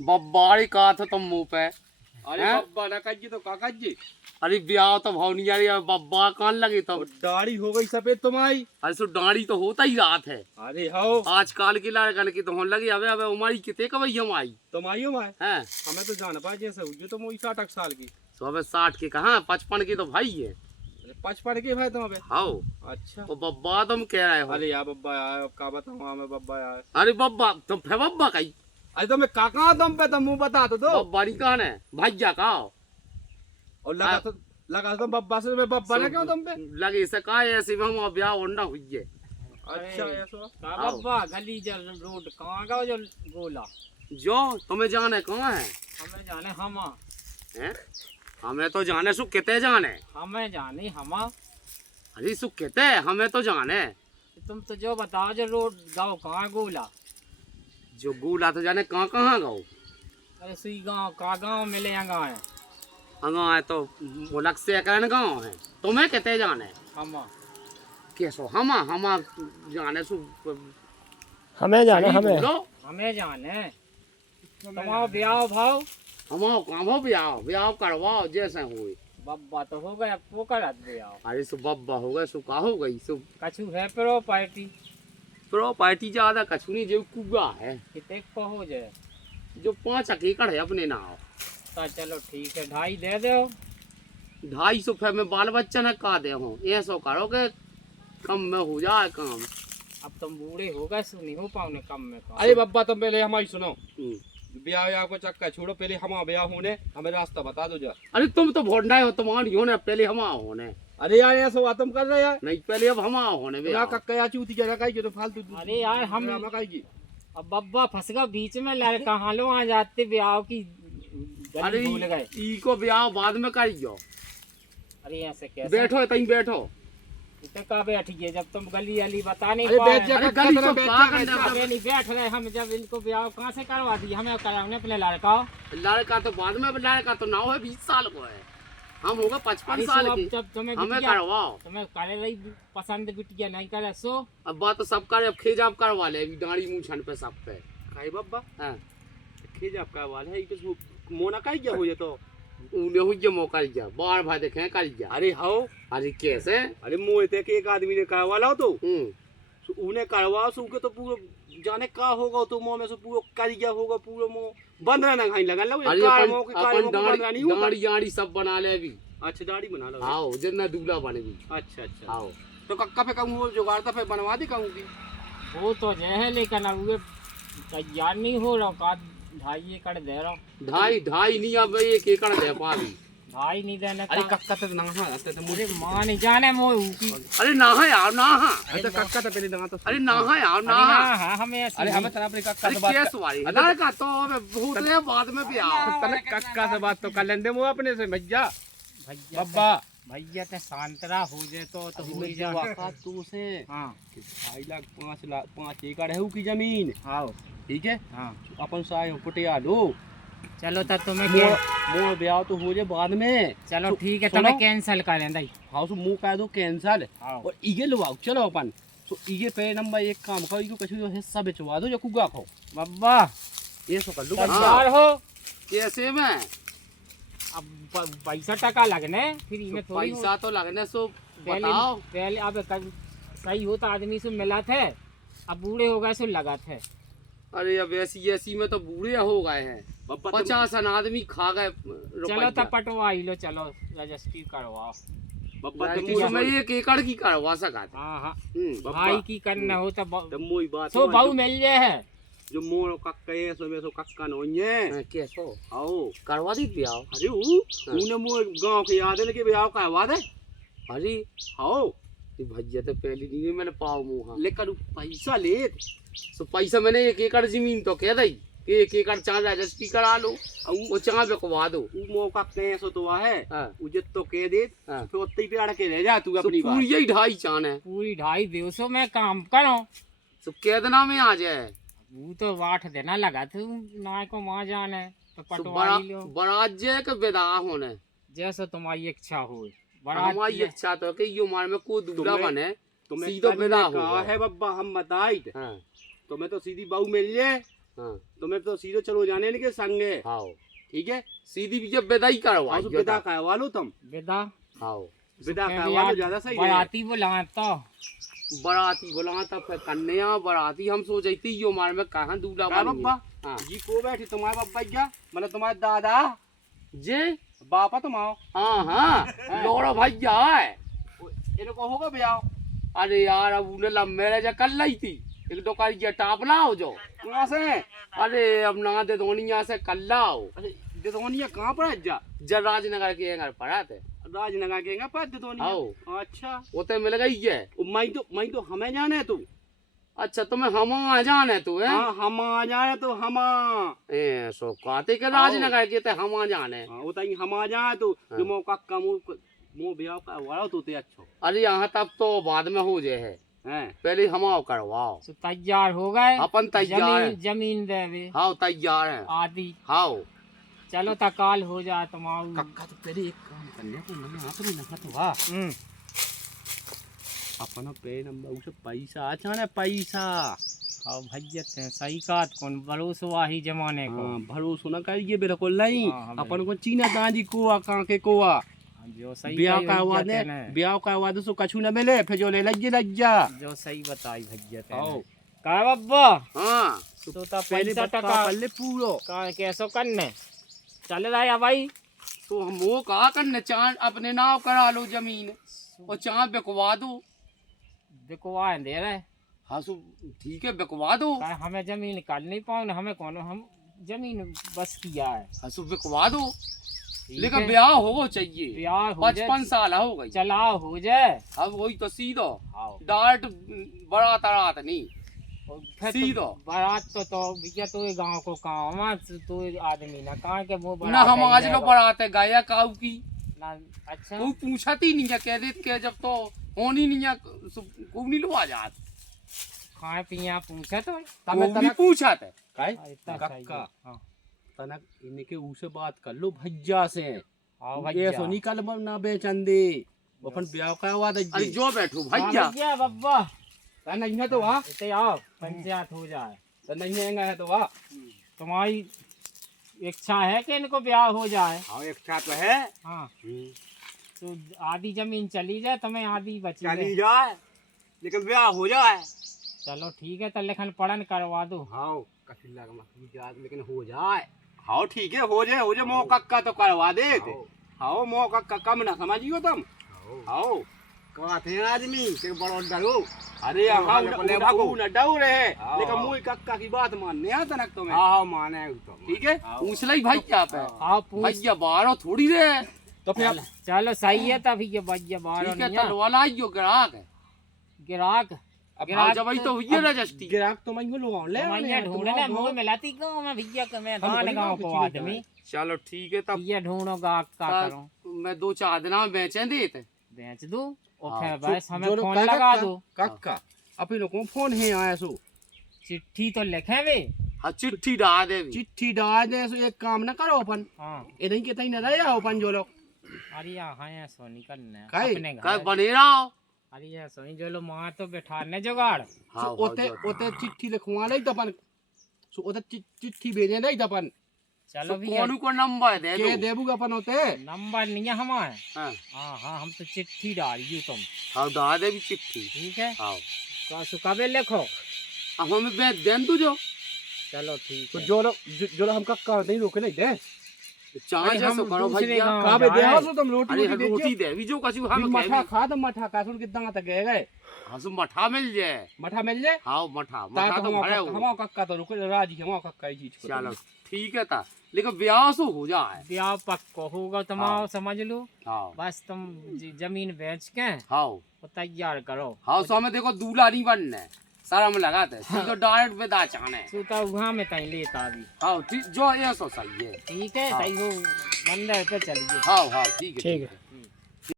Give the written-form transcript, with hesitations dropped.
बब्बाड़ी कहा था तुम मुंह पे। अरे हैं? बब्बा ना कहिए तो काका जी। अरे ब्याह तो भवनी आ रही है, बब्बा कान लगी तो। और दाढ़ी हो गई सफेद तुम्हारी। अरे सो डांडी तो होता ही रात है। अरे हो आजकल की लड़कन की तो होने लगी। अबे अबे उमारी कितने कवई हम आई तुम आई हो मैं। हैं। हमें तो जान पाए जैसे हुई तो मोई 60 साल की। सो अबे 60 के कहाँ, 55 की तो भाई है। अरे 55 के भाई तुम अबे। हाओ अच्छा। तो बब्बा तुम कह रहे हो। अरे यार बब्बा यार का बताऊँ हमें बब्बा यार। अरे बब्बा तुम फिर बब्बा कही। अरे तो मैं काका तुम पे तुम मुंह बता तो दो। बब्बा नहीं कहां है भैया का। और लगा तो बब्बा से मैं बब्बा ना क्यों तुम पे। लगे से कहा ऐसे में हम ब्याह होना हुई है। अच्छा ऐसा। बब्बा गली जल रोड कहाँ का जो गोला जो तुम्हें जाने कहाँ है। हमें जाने हैं? हमें तो जाने सु कितने जाने। हमें जाने अरे सु कितने हमें तो जाने। तुम तो जो बताओ जो रोड गाँव कहाँ गोला। जो गुला तो जाने कहाँ कहाँ गाओ। अरे सुई गाँव का गाँव मिले यहाँ गाँव है। है तो मुलक से करण गाँव है। तुम्हें कितने जाने हम कैसो हम जाने सु। हमें जाने सही हमें। बोलो। हमें जाने तुम्हारा ब्याह भाव हम काम हो ब्याह करवाओ जैसे हुए। बब्बा तो हो गया पोकर ब्याह। अरे सु बब्बा हो गए सु का हो गई सु। कछु है प्रो पार्टी प्रॉपर्टी ज्यादा कछु नहीं, जो कुआ है कितने को हो जाए। जो 5 एकड़ है अपने नाम। तो चलो ठीक है 2.5 दे दो। 250 फे में बाल बच्चा न का दे हो। ऐसो करो के कम में हो जाए काम। अब तुम बूढ़े हो गए सो नहीं हो पाओगे कम में काम। अरे बब्बा तुम पहले हमारी सुनो। हम्म। ब्याह व्याह को चक्कर छोड़ो पहले हमारा ब्याह होने हमें रास्ता बता दो जा। अरे तुम तो भोंडा हो, तुम्हारी होने पहले हम होने। अरे यार ऐसा हुआ तुम कर रहे यार। नहीं पहले अब हम होने ना ब्याह। कक्का या चूती जगह कही तो फालतू अरे यार हम ड्रामा कही। अब बब्बा फंस गया बीच में लड़का हालो आ जाते ब्याह की अरे गली भूल गए। ई को ब्याह बाद में करियो। अरे ऐसे कैसे बैठो तई बैठो। इतने का बैठ गए जब तुम गली अली बता नहीं अरे पाए। बैठ जा अरे कक्का गली तेरा तो बैठ का जा करने कक्का। अबे नहीं बैठ रहे हम जब इनको ब्याह कहाँ से करवा दिए हमें कराने अपने लड़का। लड़का तो बाद में, लड़का तो नाव है 20 साल को है। हम होगा 55 अरे साल सो के। अब जब तुम्हें हमें बिटिया करवाओ। तुम्हें करे रही पसंद बिटिया नहीं करे सो अब बात तो सब करे, अब खेजाब करवा ले अभी दाढ़ी मुंह छन पे सब पे। खाई बब्बा हाँ खेज आपका वाल है ये तो मोना कही क्या हो ये तो। उन्हें हुई मौका लिया बार भाई देखे कर लिया। अरे हाओ। अरे कैसे। अरे मोए थे कि एक आदमी ने करवा लाओ तो हम्म। उन्हें करवाओ सो के तो पूरा जाने का होगा तो मुंह में से पूरा करिया होगा पूरा मुंह बंद रहना खाई लगा लो अरे कार अपन मुंह के कार अपन मुंह बंद नहीं होगा। दाढ़ी दाढ़ी सब बना ले अभी। अच्छा दाढ़ी बना लो। आओ जितना दूल्हा बनेगी। अच्छा अच्छा आओ तो कक्का पे कहूँ जुगाड़ तो फिर बनवा दे कहूँ की। वो तो जो है लेकिन अब वो तैयार नहीं हो रहा का 2.5 एकड़ दे रहा हूँ। ढाई नहीं, अब 1 एकड़ दे पावी। 2.5 नहीं देने अरे का। कक्का तो ना हाँ तो मुझे माँ नहीं जाने मोह की। अरे ना है यार ना है। अरे तो कक्का तो पहले ना तो अरे ना है यार ना अरे है। हाँ हमें ऐसे अरे नहीं। हमें तना अपने कक्का अरे से बात केस वाली लड़का तो भूत है बाद में भी आओ। तने कक्का से बात तो कर लेंदे वो अपने से भैया भैया बब्बा। भैया ते शांतरा हो जाए तो हो ही जा। वाका तू से हाँ 2.5 लाख 5 एकड़ है की जमीन। हाँ ठीक है हाँ अपन साय पुटिया लो चलो तब तुम्हें क्या मोर ब्याह तो हो जाए बाद में। चलो ठीक है सुनो। तुम्हें कैंसिल कर लें दाई। हाँ सो मुंह कह दो कैंसल हाँ और इगे लवाओ चलो अपन तो इगे पे नंबर 1 काम करो इको कछु हिस्सा बेचवा दो जो कुगा खाओ बब्बा ये सो कर लो तैयार हो। कैसे में अब पैसा टका लगने फिर इनमें थोड़ी हो। पैसा तो लगने सो पहले बताओ। पहले अब सही होता आदमी से मिला थे अब बूढ़े हो गए सो लगा थे। अरे अब ऐसी ऐसी में तो बूढ़े हो गए हैं। 50 आदमी खा गए चलो तब पटवाई लो चलो रजिस्ट्री करवाओ। बब्बा मैं 1 एकड़ की करवा सका था। हाँ हाँ बब्बा भाई की करना हो तब मोई बात सो बहु मिल जाए है। जो मोर कक्का है सो में सो कक्का नोये कैसो आओ करवा दी ब्याह। अरे उने मोर गांव के याद है कि ब्याह करवा दे। अरे आओ ये भैया तो पहली नहीं मैंने पाओ मुँह। लेकर पैसा ले सो पैसा मैंने 1 एकड़ जमीन तो कह दी कि 1 एकड़ चाह रजिस्ट्री करा लो वो चाह बिकवा दो। उ मौका के सो तो है हाँ। उजत तो कह दे हाँ। फिर उतई पे अड़ के रह जा तू सो अपनी बात। पूरी यही 2.5 चान है। पूरी 2.5 दिवसों में काम करो। सो कितना में आ जाए। वो तो 8 देना लगा थे ना को वहाँ जाने तो सो पटवाई लो बराजे के विदा होने। जैसे तुम्हारी इच्छा हो। हमारी इच्छा तो है कि ये उम्र में कोई दूल्हा बने तुम्हें सीधो विदा हो कहा गए। है बब्बा हम बताई हाँ। तुम्हें तो सीधी बहू मिल जाए हाँ तुम्हें तो सीधे चलो जाने के संगे, हाँ ठीक है। सीधी भी जब विदाई करवा और विदा करवा लो तुम, विदा हाँ विदा करवा लो, ज्यादा सही है। बराती बुलाता बराती बुलाता फिर कन्या बराती हम सोच रही थी यो मार में कहाँ दूल्हा का बनेंगे। बब्बा हाँ जी को बैठे तुम्हारे बब्बा क्या, मतलब तुम्हारे दादा जे बापा तुम आओ, हाँ हाँ लोड़ा भैया है। इनको होगा ब्याह। अरे यार अब उन्हें लव मैरिज कर ली थी, एक दो कार ये टापला हो जो। कहाँ से? अरे अब ना दे दोनिया से कल्ला हो। अरे देदोनिया कहाँ पर है जा? जब राजनगर के घर पड़ा थे राजनगर के पर देदोनिया। आओ अच्छा उते मिल गई है। मैं तो हमें जाने है तू। अच्छा तुम्हें हम आ जाने तू है। हाँ हम आ जाए तो हम ए सो कहते के राजनगर के ते हम आ जाने। हाँ वो ताई हम आ जाए तो हाँ। जो मौका कम मो ब्याह का वाला तो ते अच्छा अरे यहाँ तब तो बाद में हो जाए है, है। पहले हमाओ करवाओ। तो तैयार हो गए, अपन तैयार है। जमीन देवे हाँ तैयार है। आदि हाँ चलो तकाल हो जाए तुम्हारू। कक्का तो पहले एक काम करने को मैं यहाँ तो नहीं नहा तो वाह अपना पे नंबर उसे पैसा अच्छा ना पैसा। हाँ भैया ते सही बात कौन भरोसा वाही जमाने को। हाँ भरोसा न करिए बिल्कुल नहीं। हाँ, हाँ, अपन को चीना दादी कोआ काके कोआ जो सही ब्याह कही का भैया आवाज तेने, ब्याह का आवाज सो कछु न मिले फिर जो ले लज्जा। जो सही बताई भैया आओ तेने। का बब्बा हाँ तो ता पहले पैसा बता टका पहले पूरो का कैसो करने चल रहा है भाई। तो हम वो कहा करने चांद अपने नाव करा लो जमीन और चांद बिकवा दो। बिकवा दे रहे हाँ सो ठीक है बिकवा दो। का हमें जमीन कर नहीं पाओ हमें कौन हम जमीन बस किया है। हाँ सो बिकवा दो ठीक लेकिन है? ब्याह हो चाहिए। ब्याह हो जाए 55 साल हो गई। चलाओ हो जाए। अब वही तो सीधो आओ डार्ट बड़ा तरात नहीं और फिर सीधो। तो बारात तो भैया तो ये गांव को काम तो आदमी ना कहाँ के वो ना हम आज लो बराते गया काऊ की ना। अच्छा वो पूछती नहीं है कह देते के जब तो होनी नहीं है को नहीं लो आ जात खाए पिया पूछे तो वो भी पूछा थे। काय इतना सही कक्का हाँ तनक इनके उसे बात कर लो भैया से। आओ ये भैया सो निकल ना बेचन दे अपन ब्याह का आवाज अरे जो बैठो भैया भैया बब्बा ता नहीं है तो वाह इतने आओ पंचायत हो जाए। तो नहीं है तो वाह। तुम्हारी इच्छा है कि इनको ब्याह हो जाए। हाँ एक छात है हाँ तो आधी जमीन चली जाए तुम्हें आधी बची चली है। जाए लेकिन ब्याह हो जाए। चलो ठीक है तो लेखन पढ़न करवा दो। हाँ कथिला का मत जाए लेकिन हो जाए। हाँ ठीक है हो जाए मौका का तो करवा दे। हाँ मौका का कम ना समझियो तुम। हाँ कहते हैं आदमी के बड़ो डरो। अरे हाँ न डरो रहे लेकिन मुई कक्का की बात मानने है तनक तुम्हें। हाँ माने तो ठीक है। पूछ ली भैया पे हाँ पूछ भैया बारो थोड़ी रे तो फिर चलो सही है तभी ये भैया बारह ठीक है नहीं है। तलवाला आइयो ग्राहक है। गिराक हाँ जब तो हुई है रजिस्ट्री गिराक तो मैं लोग ले मैया ढूंढने मुंह मिलाती गाँव में भैया के मैं धान गाँव को आदमी चलो ठीक है तब भैया ढूंढो गाँव का करो मैं 2-4 दिन में बेचे देते बेच दो और हाँ, फिर बस हमें जो फोन लोग लगा दो। कक्का अपने लोगों को फोन है आया सो चिट्ठी तो लिखे वे। हाँ चिट्ठी डाल दे चिट्ठी डाल दे सो एक काम न करो अपन हाँ इधर के तई न रहे अपन जो लोग अरे यहाँ है सो निकलने काहे? अपने काय घर। बने रहो। अरे ये सोनी जो लो वहाँ तो बैठाने जुगाड़। हाँ ओते ओते चिट्ठी लिखवा नहीं तपन सो ओते चिट्ठी भेजे नहीं तपन चलो भैया कौन को नंबर दे के दो। देबू अपन ओते नंबर नहीं है हमारे। हाँ हाँ हाँ हम तो चिट्ठी डालिए तुम हाँ डाल दे भी चिट्ठी। ठीक है। हाँ तो कबे लिखो। अब हमें बेच दें तू जो चलो ठीक तो है। जो लोग हम कक्का नहीं रोके नहीं दे चाहे अरे हम जैसो करो दूसरे भैया। गाँव का बे दे जाए। सो तुम रोटी अरे रोटी रोटी दे दे भी जो कछु हम मठा खा तो मठा का सुन कितना तक गए हाँ सो मठा मिल जाए। मठा मिल जाए हाँ मठा ता मठा तो तो भरे हो। हम कक्का तो रुके राजी हम कक्का ही चीज चलो ठीक है ता लेकिन ब्याह सो हो जाए। ब्याह पक्को होगा तुम्हारा समझ लो। हाँ बस तुम जमीन बेच के हाँ वो तैयार करो। हाँ सो हमें देखो दूल्हा नहीं बनने शर्म लगाते सीधो डायरेक्ट विदा चाहने। तू तो वहाँ में तई लेता भी। हाँ ठीक जो ये सो सही है। ठीक है हाँ। सही हो मंदिर पे चलिए। हाँ हाँ ठीक है ठीक है।